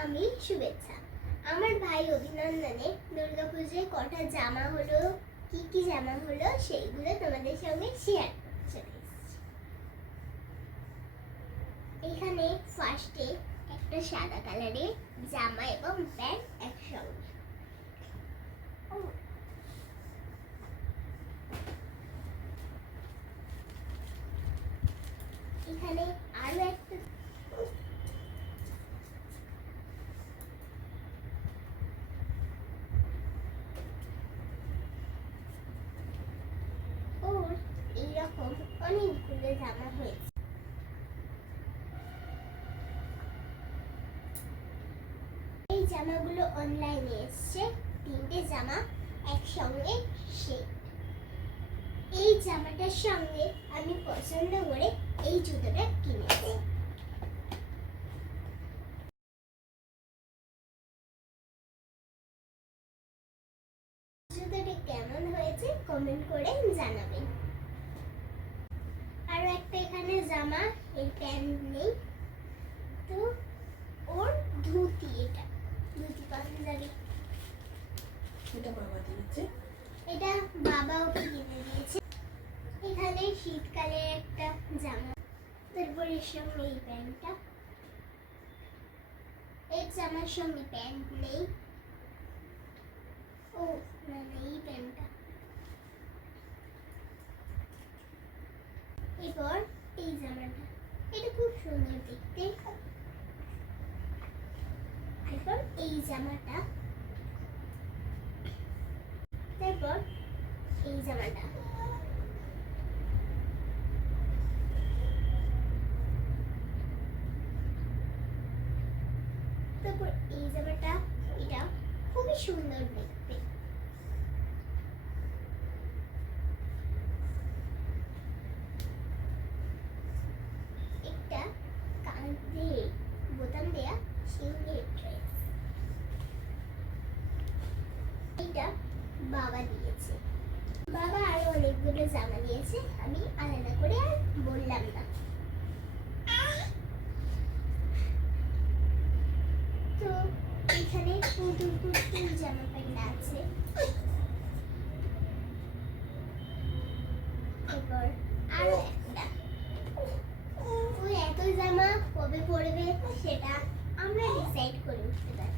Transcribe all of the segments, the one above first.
আমি শুভেচ্ছা। আমার ভাই অভিনন্দনে দুর্গাপুজোয় কটা জামা হলো, কি কি জামা হলো, সেইগুলো তোমাদের সঙ্গে শেয়ার করতে এখানে ফার্স্টে একটা সাদা কালারের জামা এবং প্যান্ট একসঙ্গে। এখানে আরও একটা ওর এইরকম অনেকগুলো জামা হয়েছে। এই জামাগুলো অনলাইনে এসছে। তিনটে জামা, একসঙ্গে এই জামাটার সঙ্গে আমি পছন্দ করে এই জুতোটা কিনেছি। জুতোটি কেমন হয়েছে কমেন্ট করে জানাবেন। এখানে জামা এর প্যান্ট নেই। তো ওর ধুতি এটা ধুতি পাঞ্জাবি। এটা বাবা দিয়েছে এটা বাবা ওকে কিনে দিয়েছে। এখানে শীতকালে একটা জামা। তারপর এর সঙ্গে এই প্যান্টটা। এই জামার সঙ্গে প্যান্ট নেই। ও না না এই প্যান্টটা এরপর এই জামাটা এটা খুব সুন্দর দেখতে এরপর এই জামাটা তারপর এই জামাটা তারপর এই জামাটা এটা খুবই সুন্দর দেখতে বাবা দিয়েছে। বাবা আরও অনেকগুলো জামা দিয়েছে আমি আলাদা করে আর বললাম না। তো এখানে জামা প্যান্ট আছে। আরও একটা। ওই এত জামা কবে পড়বে সেটা আমরা ডিসাইড করে উঠতে পারছি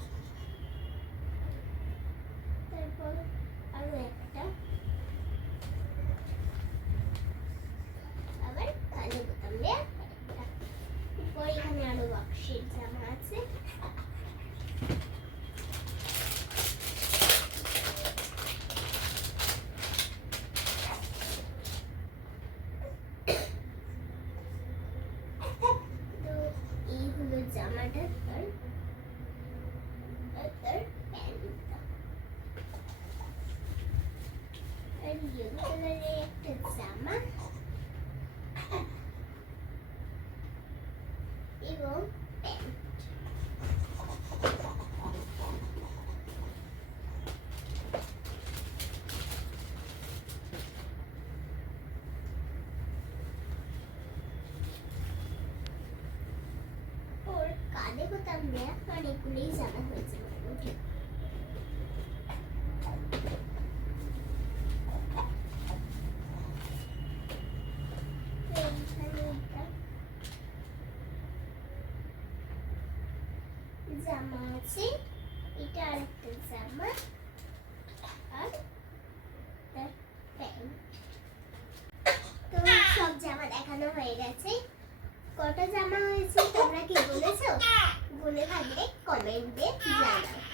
এবং প্যান্ট ওর কাঁধে বোতাম দেয়া অনেকগুলোই জামা হয়েছে মোটামুটি তো এইখানে একটা জামা আছে এটা আরেকটা জামা। আর তো সব জামা দেখানো হয়ে গেছে। কটা জামা হয়েছে তোমরা কি বলেছ? বলে থাকলে কমেন্টে জানাও।